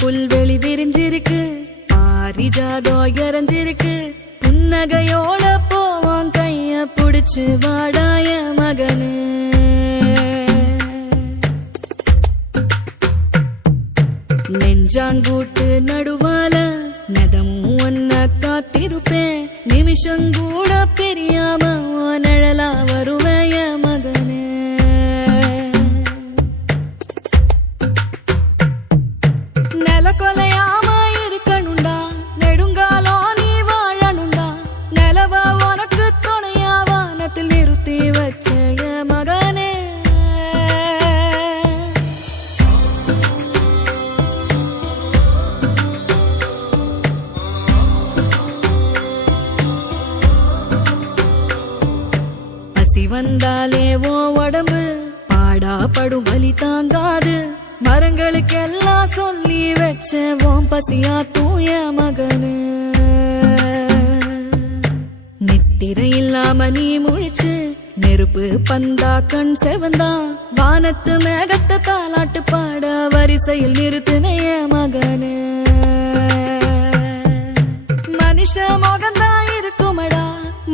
புல்வெளி விரிஞ்சிருக்கு, பாரிஜாதோ இறஞ்சிருக்கு, புன்னகையோட போவான் கைய புடிச்சு வாடாய மகனு. நெஞ்சாங்கூட்டு நடுவால நதமும் ஒன்ன காத்திருப்பேன், நிமிஷங்கூட பெரியாம நிழலா வருவேய மகனே. கொலையாம இருக்கணுண்டா, நெடுங்காலோ நீ வாழணுண்டா, நிலவ உனக்கு துணையா வானத்தில் நிறுத்தி வச்ச மகனே. பசி வந்தாலே ஓ உடம்பு பாடா படும் வலி தாங்காது, மரங்களுக்கெல்லாம் சொல்லி வச்ச ஓம் பசியா தூய மகனு. நித்திரை இல்லாம நீ முழிச்சு நெருப்பு பந்தா கண் செவந்தா, வானத்து மேகத்தை தாலாட்டு பாட வரிசையில் நிறுத்தினைய மகனு. மனுஷ மகந்தா இருக்குமடா,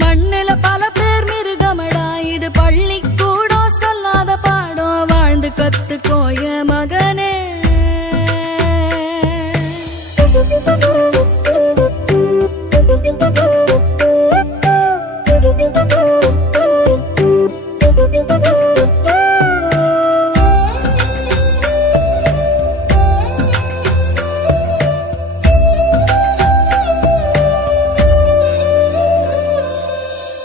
மண்ணில பல பேர் மிருகமடா, இது பள்ளி கூட சொல்லாத பாடம் வாழ்ந்து கத்துக்கோய மகனே.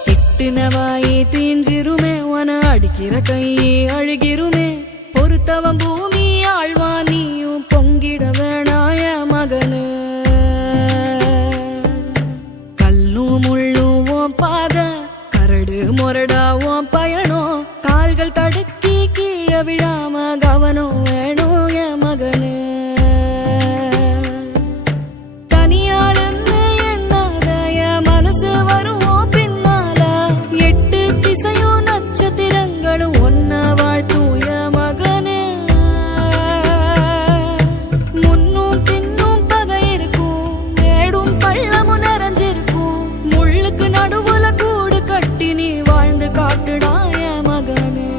திட்டினவாயி தீஞ்சிருமே, உன அடிக்கிற கையை அழுகிருமே, பொறுத்தவன் பூமி ஆழ்வா நீயும் பொங்கிட வேணாய மகனு. கல்லும் முள்ளும் ஓம் பாத, கரடு முரடா ஓம் பயணம், கால்கள் தடுக்கி கீழே விழாம கவனம் வேணும் என் மகனு. தனியாளுன்னு எண்ணாத என் மனசு வரும் பின்னால, எட்டு திசையும் நட்சத்திரங்களும் ஒன்ன வாழ்த்தூய மகனே. முன்னும் பின்னும் பகை இருக்கும், மேடும் பள்ளமும் நிறைஞ்சிருக்கும், முள்ளுக்கு நடுவுல கூடு கட்டி நீ வாழ்ந்து காட்டுடாய மகனே.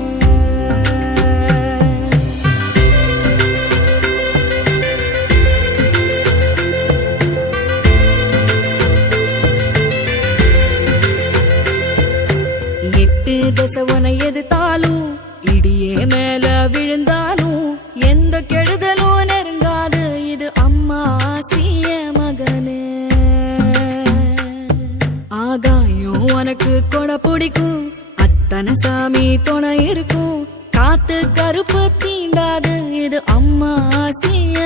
எட்டு தசவனை எதிர்த்தாலும் இடியே மேல விழுந்தாலும் எந்த கெடுதலும் நெருங்காது, இது அம்மா ஆசிய மகனே. ஆகாயம் உனக்கு கொடை பிடிக்கும், அத்தனை சாமி துணை இருக்கும், காத்து கருப்பு தீண்டாது, இது அம்மா ஆசிய